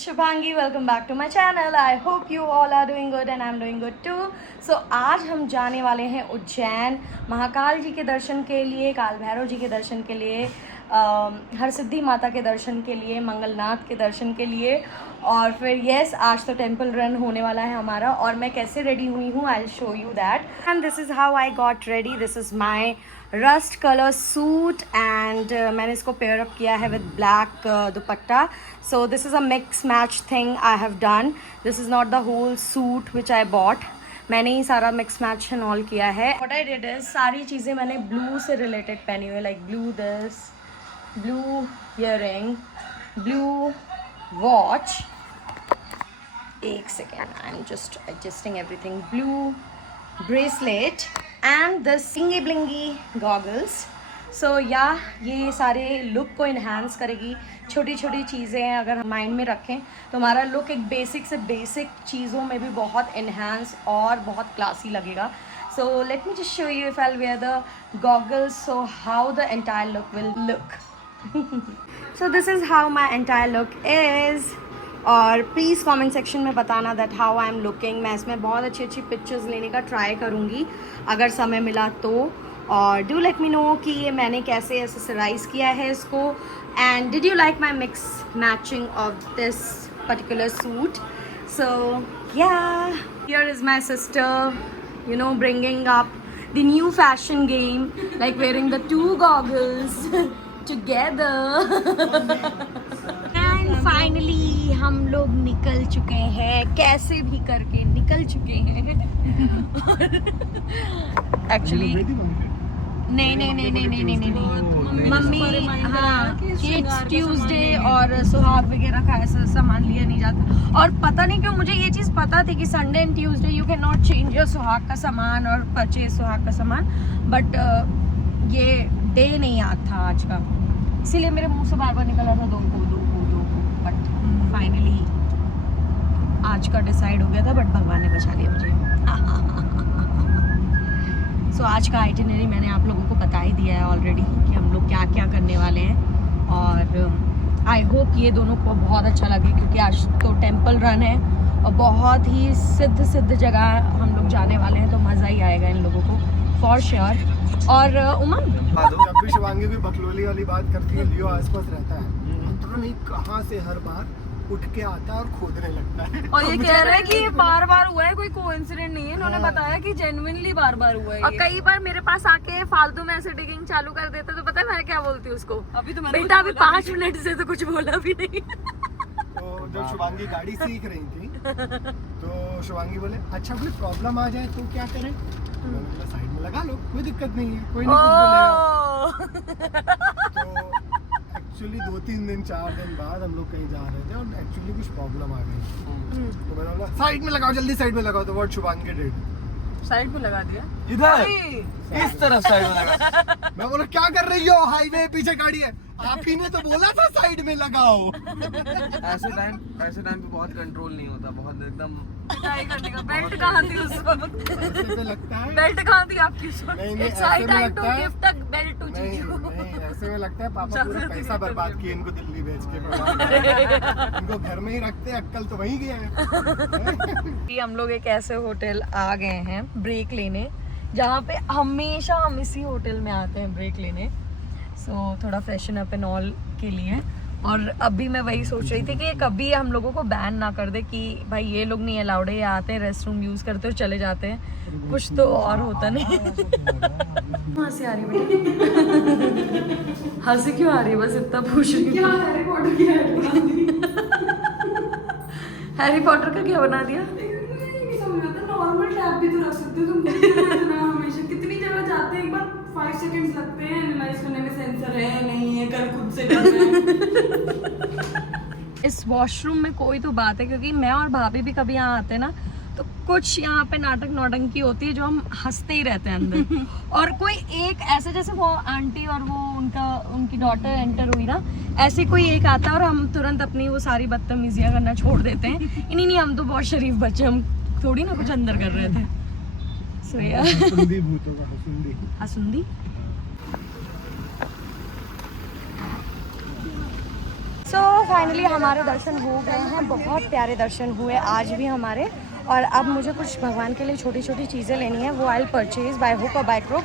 it's Shubhangi. Welcome back to my channel. I hope you all are doing good and I'm doing good too. So आज हम जाने वाले हैं उज्जैन महाकाल जी के दर्शन के लिए, काल भैरव जी के दर्शन के लिए, हरसिद्धि माता के दर्शन के लिए, मंगलनाथ के दर्शन के लिए। और फिर यस, आज तो टेम्पल रन होने वाला है हमारा। और मैं कैसे रेडी हुई हूँ, I will show you that. And this is how I got ready. This is my rust colour suit and मैंने इसको पेयर अप किया है with black dupatta. So this is a mix match thing I have done. This is not the whole suit which I bought. मैंने ही सारा mix match and all किया है। What I did is, सारी चीज़ें मैंने ब्लू से रिलेटेड पहनी हुई है, like blue this, blue earring, blue watch, एक second, I am just adjusting everything, blue bracelet and the singy blingy goggles. So yeah ये सारे लुक को इन्हांस करेगी। छोटी छोटी चीज़ें अगर हम माइंड में रखें तो हमारा लुक एक बेसिक से बेसिक चीज़ों में भी बहुत इन्हांस और बहुत क्लासी लगेगा। So let me just show you if I wear the goggles, so how the entire look will look. So this is how my entire look is. और प्लीज़ कमेंट सेक्शन में बताना that how I am looking. मैं इसमें बहुत अच्छी अच्छी pictures लेने का ट्राई करूँगी अगर समय मिला तो। और डू लेट मी नो कि ये मैंने कैसे एसेसराइज किया है इसको। And did you like my mix matching of this particular suit? So yeah here is my sister, you know, bringing up the new fashion game, like wearing the two goggles together. And finally हम लोग निकल चुके हैं, कैसे भी करके निकल चुके हैं। एक्चुअली नहीं, मम्मी हाँ, किड्स ट्यूसडे और सुहाग वगैरह का ऐसा सामान लिया नहीं जाता। और पता नहीं क्यों मुझे ये चीज़ पता थी कि Sunday and Tuesday you can not change your सुहाग का सामान और परचेज सुहाग का सामान, बट ये डे नहीं याद था आज का, इसीलिए मेरे मुंह से बार बार निकला था दो को। बट फाइनली आज का डिसाइड हो गया था, बट भगवान ने बचा लिया मुझे। सो आज का आइटिनरी मैंने आप लोगों को बता ही दिया है ऑलरेडी कि हम लोग क्या क्या करने वाले हैं। और आई होप ये दोनों को बहुत अच्छा लगे, क्योंकि आज तो टेम्पल रन है और बहुत ही सिद्ध जगह हम लोग जाने वाले हैं, तो मज़ा ही आएगा इन लोगों को फॉर श्योर। और उमंग, जब भी शिवांगी कोई बकलोली वाली बात करती है, लियो आसपास रहता है, पता नहीं कहाँ से हर बार उठ के आता है और खोदने लगता है। और ये कह रहा है कि ये बार हुआ है, कोई कोइंसिडेंट नहीं है। इन्होंने बताया कि जेन्युइनली बार हुआ है। और कई बार मेरे पास आके फालतू में ऐसे डिगिंग चालू कर देता, तो पता है मैं क्या बोलती हूँ उसको, अभी तो मैंने बेटा अभी 5 मिनट से तो कुछ बोला भी नहीं। तो जब शिवांगी गाड़ी सीख रही थी तो शिवांगी बोले अच्छा कोई प्रॉब्लम आ जाए तो क्या करें? मैंने बोला साइड में लगा लो, कोई दिक्कत नहीं है, कोई नहीं कुछ बोलेगा। तो एक्चुअली 2-3 दिन 4 दिन बाद हम लोग कहीं जा रहे थे और एक्चुअली कुछ प्रॉब्लम आ गई, तो मैंने बोला साइड में लगाओ, जल्दी साइड में लगाओ। तो व्हाट शिवांगी डिड, साइड में लगा दिया इधर इस तरफ साइड में लगा। मैं बोला क्या कर रही हो, हाईवे पीछे गाड़ी है, आप ही ने तो बोला था साइड में लगाओ। ऐसे टाइम पे बहुत कंट्रोल नहीं होता, बहुत एकदम पिटाई करने का। बेल्ट कहाँ थी उस वक्त? ऐसे तो लगता है बेल्ट कहाँ थी आपकी उस वक्त? नहीं, It's ऐसे high में time लगता to है- give the belt to नहीं Gigi. ऐसे में लगता है पापा पूरा पैसा बर्बाद किए इनको दिल्ली भेज के। इनको घर में ही रखते, अक्कल तो वहीं गया है। हम लोग एक ऐसे होटल आ गए हैं ब्रेक लेने, जहाँ पे हमेशा हम इसी होटल में आते हैं ब्रेक लेने। सो थोड़ा फ्रेशन अप एंड ऑल के लिए। और अभी मैं वही सोच रही थी कि कभी हम लोगों को बैन ना कर दे कि भाई ये लोग नहीं अलाउड है, ये आते हैं रेस्ट रूम यूज़ करते हो चले जाते हैं, कुछ तो और होता नहीं। हंसी आ रही है बेटा? हंसी क्यों आ रही है, बस इतना पूछ रही हूँ। हैरी पॉटर की ऐड बना दी। हैरी पॉटर का क्या बना दिया? नहीं समझ आता, नॉर्मल टैब भी तो रख सकते हो तुम। हमेशा कितनी जगह जाते हैं, एक बार 5 सेकंड्स लगते हैं एनालाइज करने में, सेंसर है नहीं है, कर खुद से कर रहे हैं। इस वॉशरूम में कोई तो बात है, क्योंकि मैं और भाभी भी कभी यहाँ आते हैं ना, तो कुछ यहाँ पे नाटक नौटंकी होती है जो हम हंसते ही रहते हैं अंदर। और कोई एक ऐसे, जैसे वो आंटी और वो उनकी डॉटर एंटर हुई ना, ऐसे कोई एक आता है और हम तुरंत अपनी वो सारी बदतमीजियाँ करना छोड़ देते हैं। नहीं हम तो बहुत शरीफ बच्चे, हम थोड़ी ना कुछ अंदर कर रहे थे। सो यार हसुंदी सो फाइनली हमारे दर्शन हो गए हैं, बहुत प्यारे दर्शन हुए आज भी हमारे। और अब मुझे कुछ भगवान के लिए छोटी छोटी चीज़ें लेनी है, वो I will purchase by hook और by crook,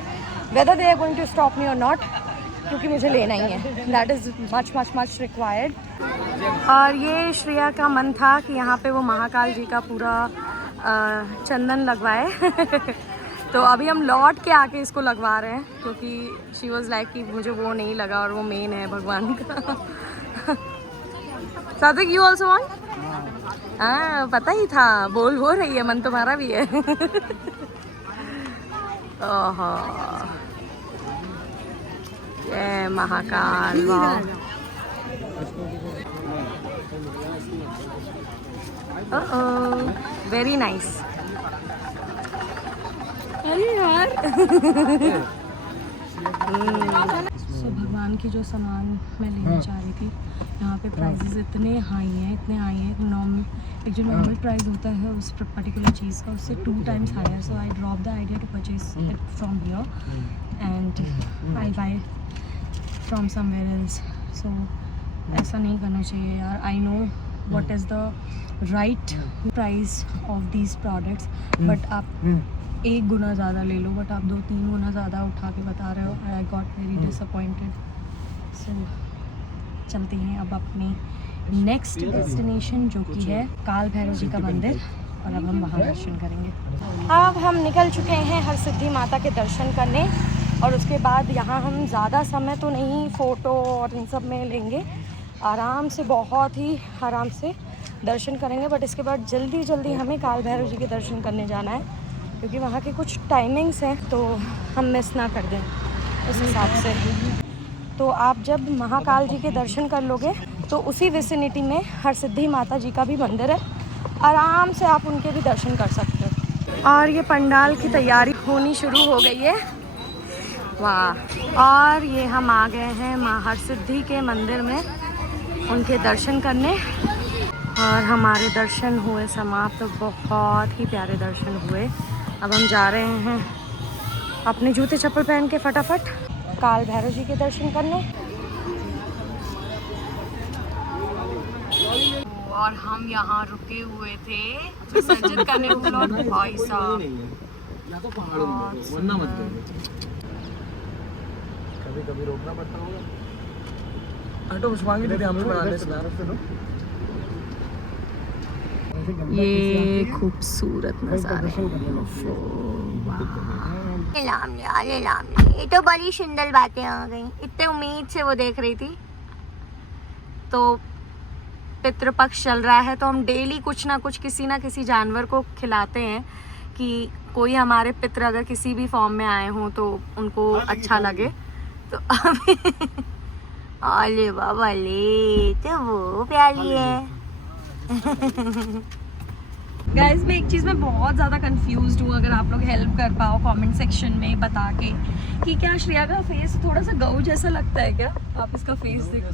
whether they are going to stop me और नॉट, क्योंकि मुझे लेना ही है। That is much much much required. और ये श्रेया का मन था कि यहाँ पे वो महाकाल जी का पूरा चंदन लगवाए तो अभी हम लौट के आके इसको लगवा रहे हैं, क्योंकि शी वॉज लाइक कि मुझे वो नहीं लगा और वो मेन है भगवान का। Sadiq, you also want? हाँ, पता ही था, बोल रही है, मन तुम्हारा भी है। ओहो, जय महाकाल, वाह। Very nice. अरे यार सो भगवान की जो सामान मैं लेना चाह रही थी, यहाँ पे प्राइसेस इतने हाई हैं, एक जो नॉर्मल प्राइस होता है उस पर्टिकुलर चीज़ का, उससे 2 times हायर। So I drop the idea to purchase it from here and I buy from somewhere else. So ऐसा नहीं करना चाहिए यार। I know what is the right price of these products, but आप 1 गुना ज़्यादा ले लो, बट आप 2-3 गुना ज़्यादा उठा के बता रहे हो। I got very disappointed. So चलते हैं अब अपनी नेक्स्ट डेस्टिनेशन, जो कि है काल भैरव जी का मंदिर, और अब हम वहाँ दर्शन करेंगे। अब हम निकल चुके हैं हरसिद्धि माता के दर्शन करने, और उसके बाद यहाँ हम ज़्यादा समय तो नहीं फ़ोटो और इन सब में लेंगे, आराम से, बहुत ही आराम से दर्शन करेंगे। बट इसके बाद जल्दी जल्दी हमें काल भैरव जी के दर्शन करने जाना है, क्योंकि वहाँ के कुछ टाइमिंग्स हैं, तो हम मिस ना कर दें उस हिसाब से। तो आप जब महाकाल जी के दर्शन कर लोगे तो उसी विसिनिटी में हरसिद्धि माता जी का भी मंदिर है, आराम से आप उनके भी दर्शन कर सकते हो। और ये पंडाल की तैयारी होनी शुरू हो गई है, वाह। और ये हम आ गए हैं माँ हरसिद्धि के मंदिर में उनके दर्शन करने, और हमारे दर्शन हुए समाप्त। तो बहुत ही प्यारे दर्शन हुए। अब हम जा रहे हैं अपने जूते चप्पल पहन के फटाफट काल भैरव जी के दर्शन करने। और हम यहाँ रुके हुए थे विसर्जन करने को, भाई साहब कभी रोकना पड़ता होगा। ऑटो पुष्पांगी दीदी हम बनाने से ये खूबसूरत नज़ारा। ये तो बड़ी सुंदर बातें आ गई। इतने उम्मीद से वो देख रही थी। तो पितृपक्ष चल रहा है, तो हम डेली कुछ ना कुछ किसी ना किसी जानवर को खिलाते हैं, कि कोई हमारे पितृ अगर किसी भी फॉर्म में आए हों तो उनको अच्छा लगे। तो अरे बाबा ले, तो वो प्यारी है। गाइस, मैं एक चीज़ में बहुत ज़्यादा कंफ्यूज्ड हूँ, अगर आप लोग हेल्प कर पाओ कमेंट सेक्शन में बता के, कि क्या श्रेया का फेस थोड़ा सा गऊ जैसा लगता है क्या? आप इसका फेस देख,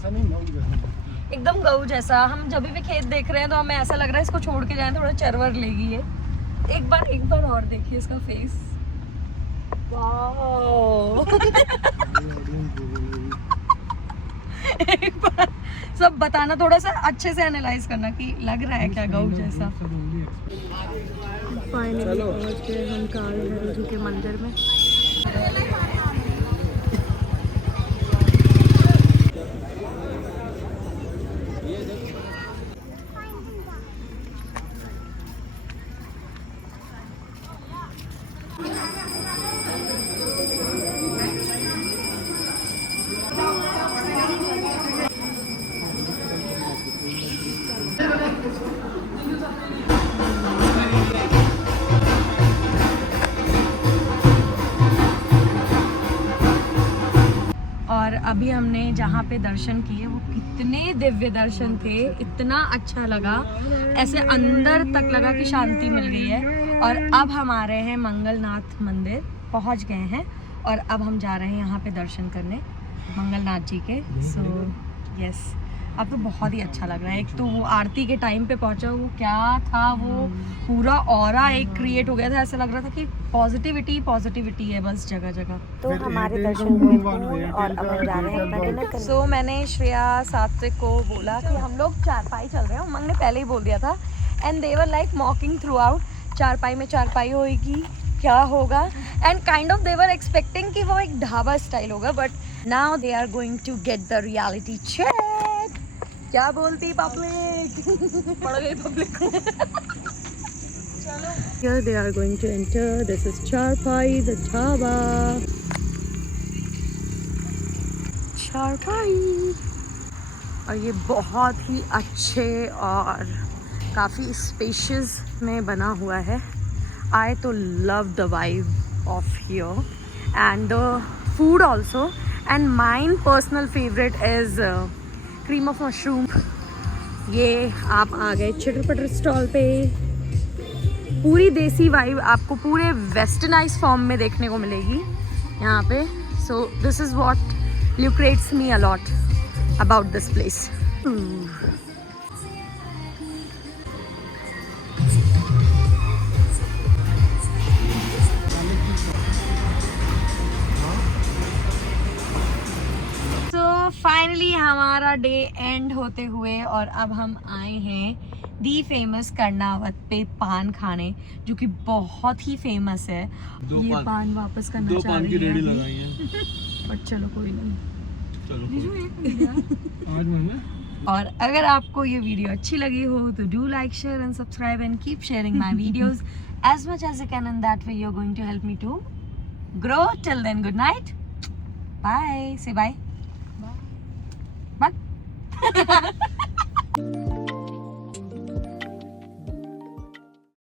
एकदम गऊ जैसा। हम जब भी खेत देख रहे हैं तो हमें ऐसा लग रहा है इसको छोड़ के जाएं, थोड़ा चरवर लेगी ये। एक बार और देखिए इसका फेस, वाओ। एक बार सब बताना, थोड़ा सा अच्छे से एनालाइज करना कि लग रहा है क्या गऊ जैसा। फाइनली पहुंच गए हम काल भैरव जी के मंदिर में। और अभी हमने जहाँ पे दर्शन किए वो कितने दिव्य दर्शन थे, इतना अच्छा लगा, ऐसे अंदर तक लगा कि शांति मिल गई है। और अब हम आ रहे हैं मंगलनाथ मंदिर, पहुँच गए हैं, और अब हम जा रहे हैं यहाँ पे दर्शन करने मंगलनाथ जी के। सो यस, अब तो बहुत ही अच्छा लग रहा है। एक तो वो आरती के टाइम पे पहुंचा, वो क्या था, वो पूरा ऑरा एक क्रिएट हो गया था, ऐसा लग रहा था कि पॉजिटिविटी है बस जगह जगह। तो फिर हमारे एयरटेल दर्शन को हुए move on, पूर्ण एयरटेल और अब का हम जा रहे हैं अपना एयरटेल डिनर करने। सो मैंने श्रेया सात्विक को बोला कि हम लोग चारपाई चल रहे हैं, उमंग ने पहले ही बोल दिया था, and they were like mocking throughout, चारपाई में चारपाई होएगी, क्या होगा, and kind of they were expecting कि वो एक ढाबा स्टाइल होगा, but now they are going to get the reality check. क्या बोलती पब्लिक? पड़ गई public. Here they are going to enter. This is Charpai, the dhaba. Charpai. और ये बहुत ही अच्छे और काफ़ी स्पेशियस में बना हुआ है। I तो love the vibe of here and the food also. And mine personal favorite is cream of mushroom. ये आप आ गए चिटर पटर स्टॉल पे। पूरी देसी वाइब आपको पूरे वेस्टर्नाइज फॉर्म में देखने को मिलेगी यहाँ पे। So this is what lucrates me a lot about this place. So finally हमारा डे एंड होते हुए और अब हम आए हैं दी फेमस कर्नावत पे पान खाने, जो कि बहुत ही फेमस है। ये पान वापस करना चाह रहे हैं अभी। बट चलो कोई नहीं, और अगर आपको ये वीडियो अच्छी लगी हो तो do like, share and subscribe and keep sharing my videos as much as you can, and that way you're going to help me to grow. Till then, good night, bye, say bye, bye.